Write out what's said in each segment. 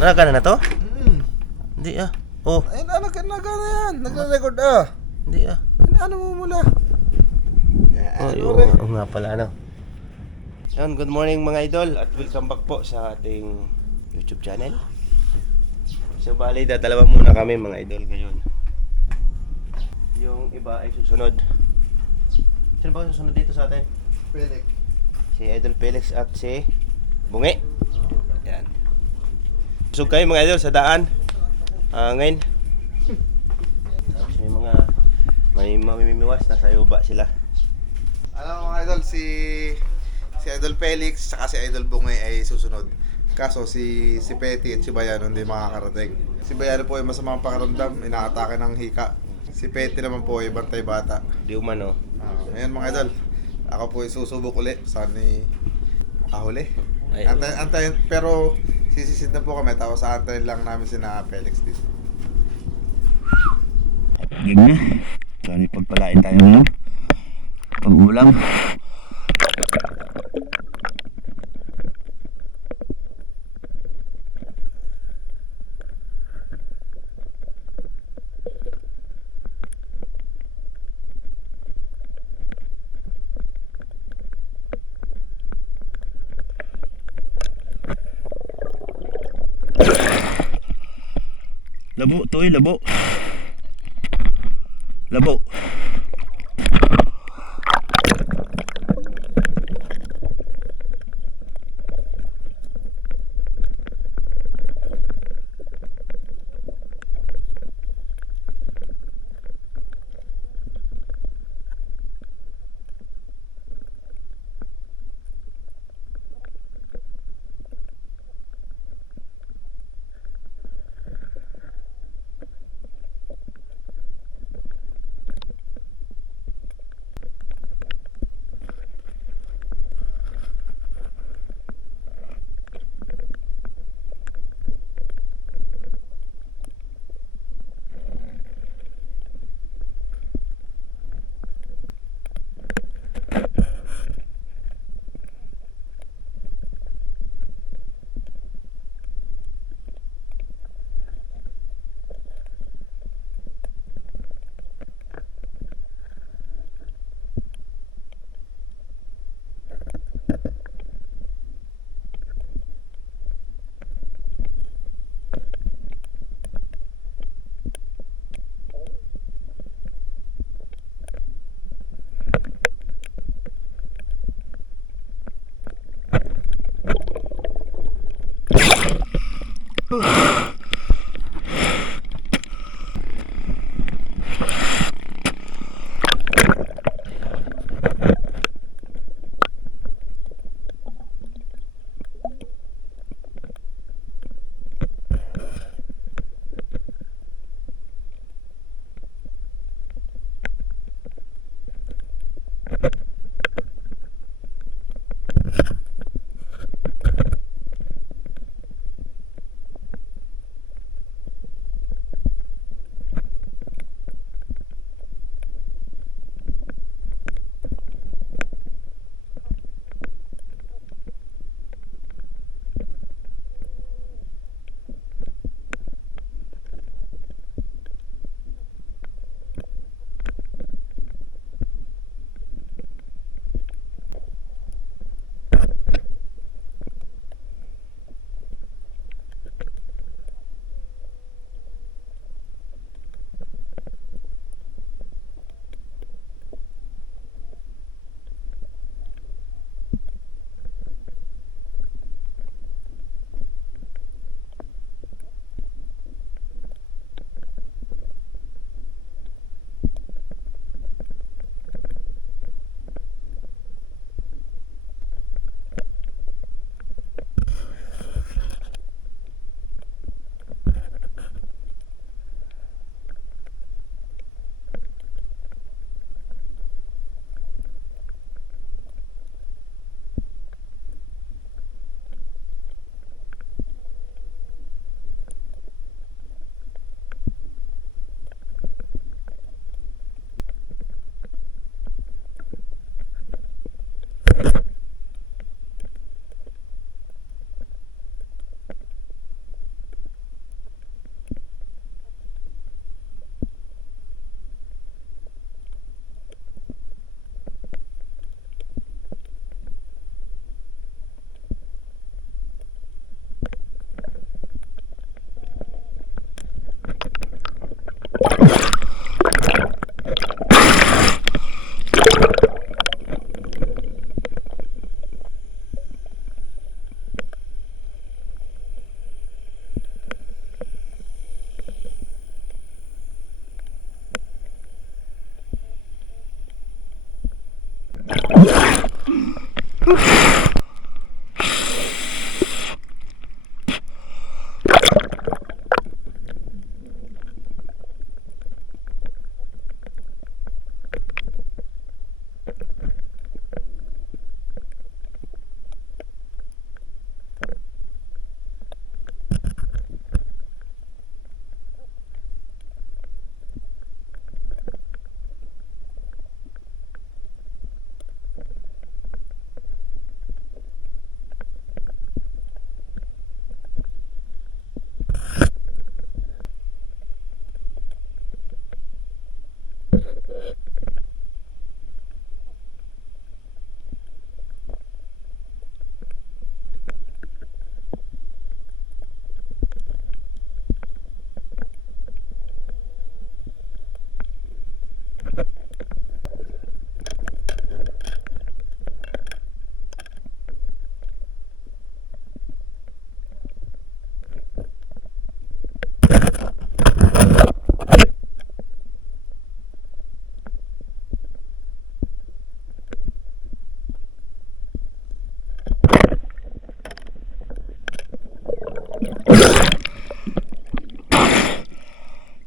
Nagana na to? Mm. Hindi ah. Oh, Ayun na, nagkana yan. Nagre-record ah. hindi ah. Ano mo mula? Oh, Ano yung, rin? nga pala ano. Yun, good morning mga idol at welcome back po sa ating YouTube channel. So bali, dadalawa muna kami mga idol ngayon. Yung iba ay susunod. Sino ba susunod dito sa atin? Felix. Si Idol Felix at si Bungi. Yan. So kayo mga idol sa daan. Ngayon. Tapos may mamimiwas nasa iba sila. Alam mo mga idol, si Idol Felix saka si Idol Bungay ay susunod. Kaso si Petty at si Bayano hindi makakarating. Si Bayano po ay masamang pakiramdam, inaatake ng hika. Si Petty naman po ay bantay bata. Di umano. Ngayon mga idol, ako po ay susubok ulit. Sana makahuli. Ay, Antayin, pero sisisid na po kami. Tapos aantayin lang namin si na Felix dito. Game na. Sana pagpalain tayo ngayon. Pag-ulang. Labo, toy, labo. Labo.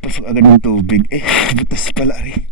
Pasok agad ng tubig. Butas pala rin.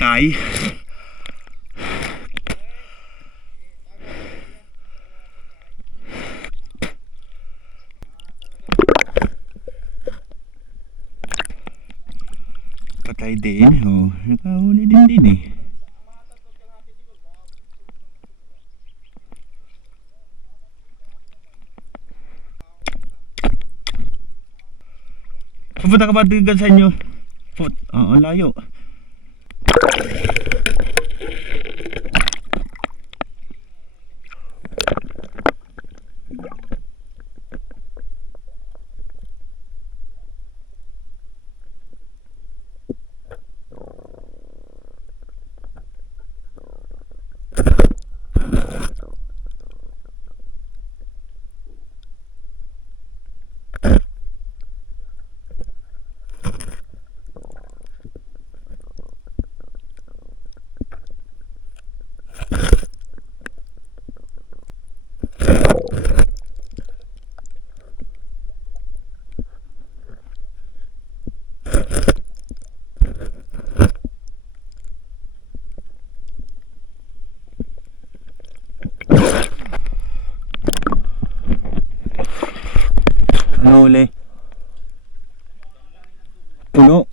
Patay. Patay din. Nakahuli din eh. Pupunta ka ba dito sa inyo? Oo, layo. Ano uli? Puno.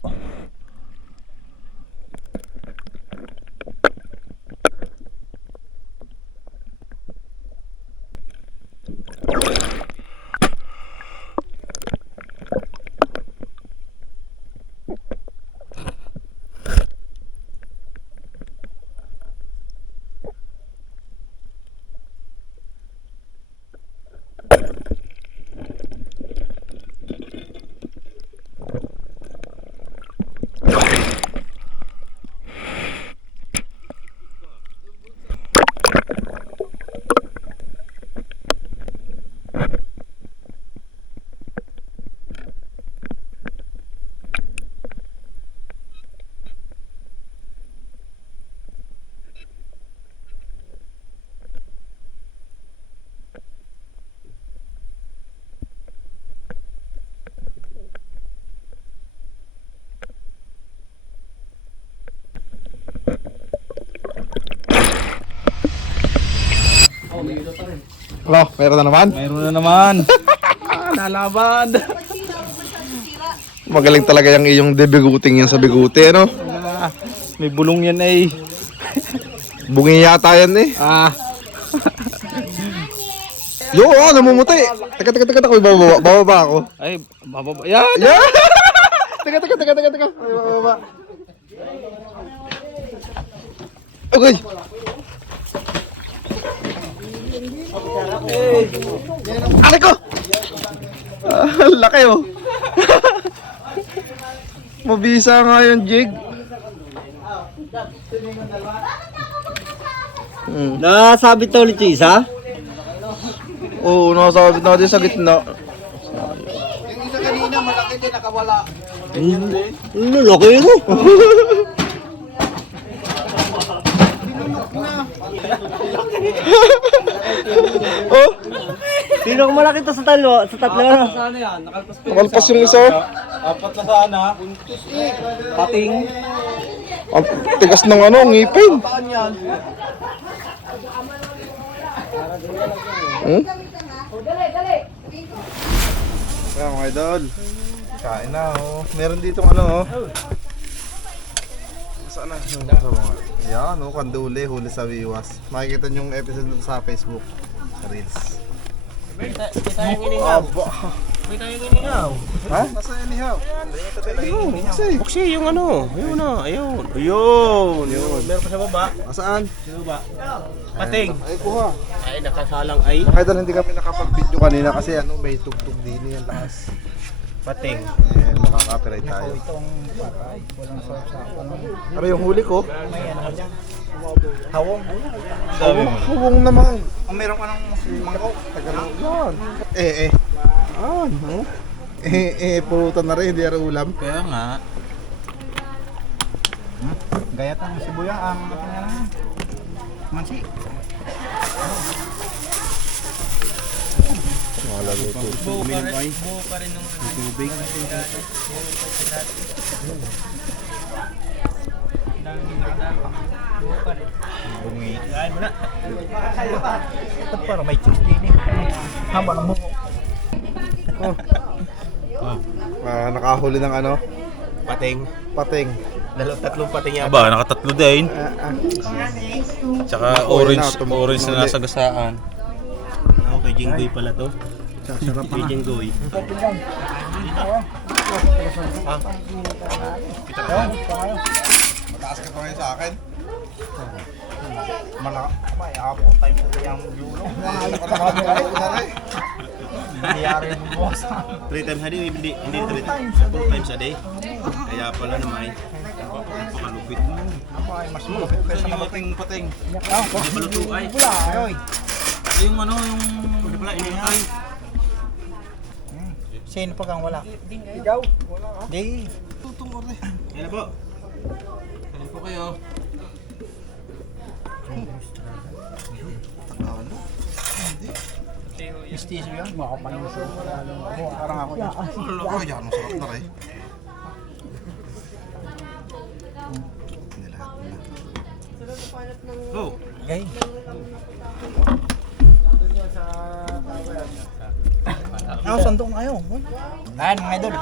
Hello, meron na naman? Mayroon na naman. Nalaban. Magaling talaga yung iyong debiguting yan sa biguti, ano? May bulong yan eh. Bungi yata yan eh. Yo, namumuti. Teka, bababa ako. Ay, bababa. Yan. Yeah! Teka. Ay, bababa. Okay. Aray ko! Laki oh. Mabisa nga yung jig. Nasabit na ulit yung isa? Oo, nakasabit natin sa gitna. Yung isa kanina malaki din nakawala. Laki yun oh. Oh, Sino ang malaki to sa tatlo? Sa tatlo? Nakalpas yung isa. Apat na sana. Pating. Ang tigas ng ano, ngipin. Hmm? Kaya mga idol, kain na oh. Meron dito ano oh. Saan na? Sa mga. Yan oh, kanduli, huli sa Wiwas. Makikita niyo yung episode sa Facebook, sa Reels. Aba. Ha? Nasa inihaw. Ayun, buksi yung ano. Ayun na, ayun. Ayun. Meron pa sa baba. Saan? Sa baba. Pating. Ay, kuha. Ay, nakasalang ay. Mga idol, hindi kami nakapag-video kanina kasi ano, may tugtog din yung lakas. Pating. Eh, makaka-copyright tayo. Pero yung huli ko, Hawong. huwong naman. Meron ka ng mangkok. Tagalog yan. No? Pulutan na rin, hindi rin ulam. Kaya nga. Gayat ang sibuya ang mansi. Buo pa rin ng tubig. Bungi. Kain mo na. Ito parang may chips din eh. Haba ng buko. Nakahuli ng ano, Pating. pating. Tatlong pating yata. Aba, nakatatlo din. Tsaka orange, Naku, orange na nasa gasaan. Ako kay Jinggoy pala to. Kay Jinggoy. Mataas ka pa ngayon sa akin. May apo time mo yung yulo. Nangyari yung boss. 3 times a day, hindi 3 times. 4 times a day. Kaya pala naman. Napakalupit mo. Mas malapit pa sa pating-pating. Hindi pa luto ay. Wala, ayoy. Yung ano, yung... Hindi pala, inintay. Sino pa kang wala? Ikaw? Wala ka? Di. Tutong ko rin. Kaya po. Kaya po kayo. Mistisyo yan. Makapanin sa parang ako. Wala ko, yan ang sarap na rin. Oh. Gay. Ako, sandok na kayo. Ayan, mga idol.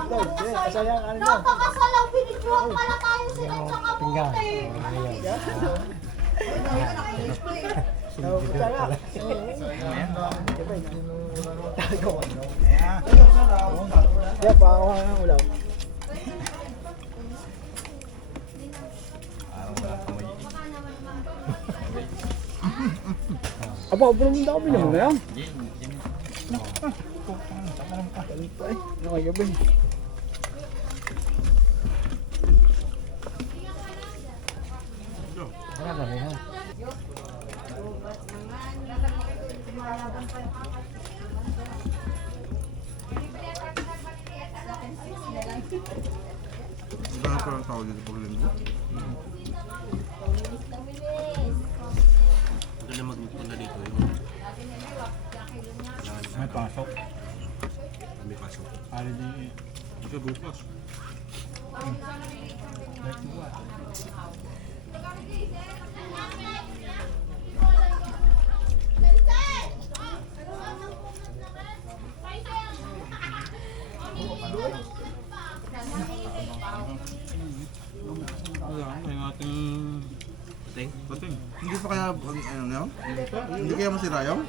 Napakasalaw, pinictuhan pala tayo sa tsaka puti. Apa, belum daw minum na yan. Gano'n parang tao dito pag linggo? Maganda magpunta dito yung... May pasok. May pasok. Ito bukas. Yung ating Pating. pating. Hindi pa kaya, ano yun? Hindi kaya masira yun?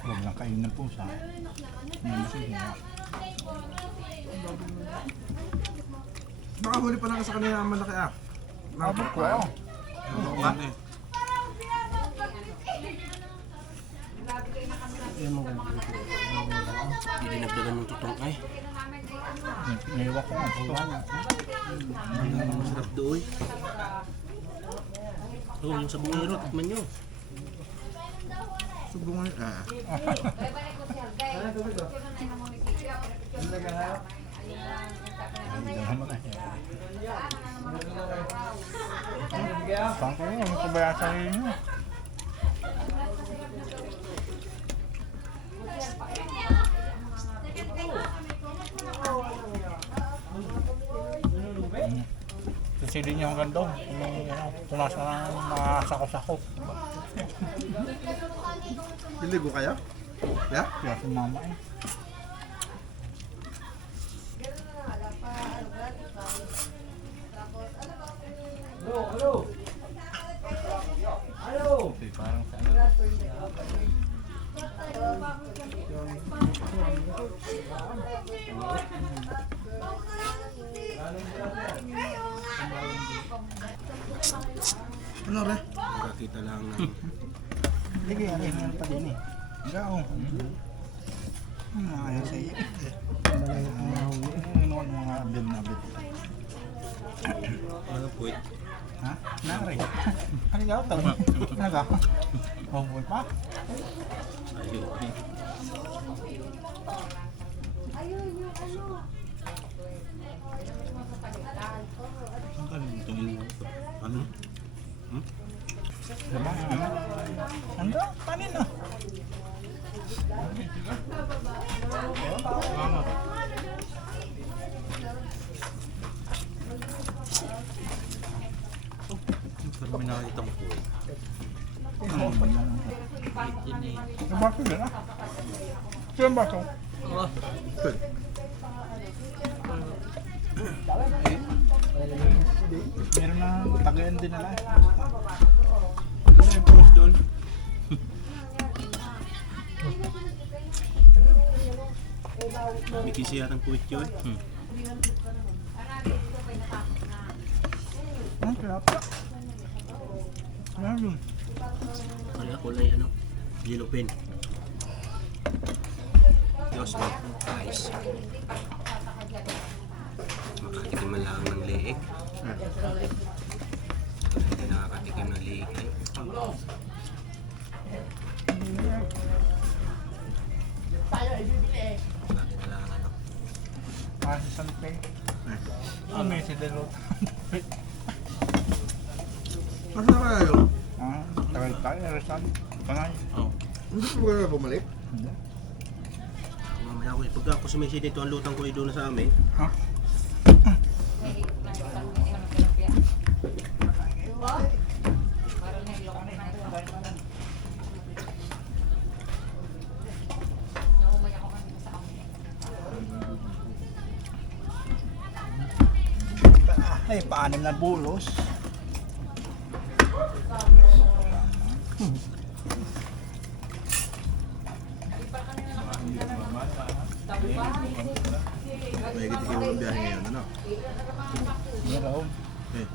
Huwag lang kain ng pusa. Baka huli pa lang sa kanila ang malaki ah. Nakapag ko ah. Hindi dinagdagan ng tutong ay. Naiwak ko ang pusa. Masarap doon. Oh, yung sa bungero, tikman nyo. Subungan Hindi naman eh. Saan ko yun? Ano ko ba yung sarili nyo? Susilin niyo hanggang doon. Tunasa na mga sako-sako. Biligo kayo? Yeah? Kaya si mama eh. Okay, parang sa ano. Ano re? Nakakita lang ng Sige, ano pa din eh. Gao. Ayaw sa iyo. Ano ang mga abin na abin? ano po eh. Ha? Nari. Ano gao to? Ano gao? Mabuhay pa? Ano? Diba? Ano? Panin na? Pero may nakakita mo po eh. Ang baso din ah. Saan baso? Meron na tagayan din na lang. Ano yung post doon? May kisi yatang puwit yun. Ang krapa. Meron. Kaya kulay ano? Yellow pen. Diyos mo. Guys. Makakatikim man lang ng leeg. Hindi nakakatikim ng leeg ay. Bakit na lang ano? Kasi sanpe. Ah, may si Delot. Masa na kayo? Ah, tagal tayo. Rizal. Panay. Oo. Hindi po kayo bumalik? Hindi. Mamaya ako, pagka ako sumisi dito, ang lutang ko ay doon na sa amin. Ha? Ay, paanim na bulos. May kitikiwan ng biyahe ngayon, ano? Meron. Eh.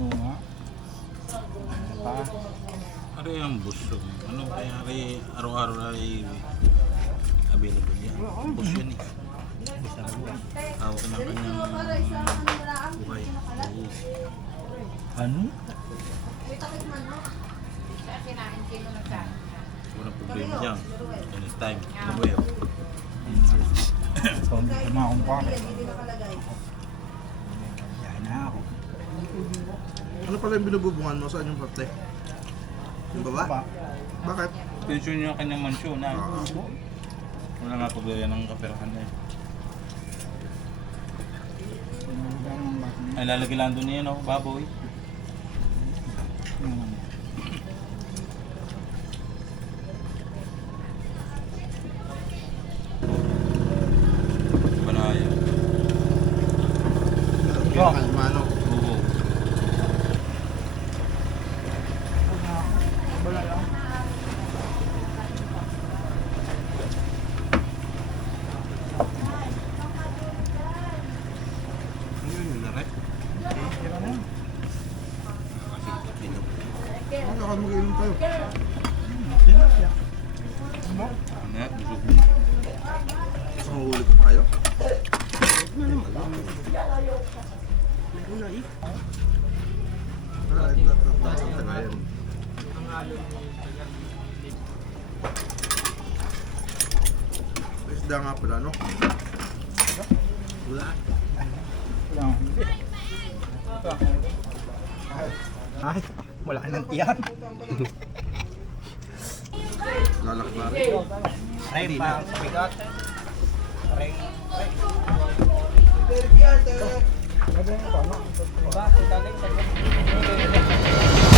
Oo nga. Pa. Ari ang busog. Ano kaya ari araw-araw ay available yan. Bus yan eh. Hawak na kanyang buhay. Oo. Ano? Walang problema dyan. Anytime. Nabuhay ako. So, hindi ko makumpara. Yan na ako. Ano pala yung binububungan mo? Saan yung parte? Yung baba? Ba? Bakit? Pension niya kanyang mansyon na. Wala nga problema ng kaperahan na eh. Ay lalagay lang doon niya no, baboy. Banaya. Yung kalmano. Oo. Wala lang. Ano yun, naret? Yan na. Ano ka mag-inom tayo? Tilapia. Ano? Ano, busog mo. Gusto mo huli ko pa kayo? Una eh. Ah, ito ang tagayan. Isda nga pala, no? Wala. Ay, wala nang tiyan. Lalak na. Ay, pa, bigat. Aray. Diba? Daling sa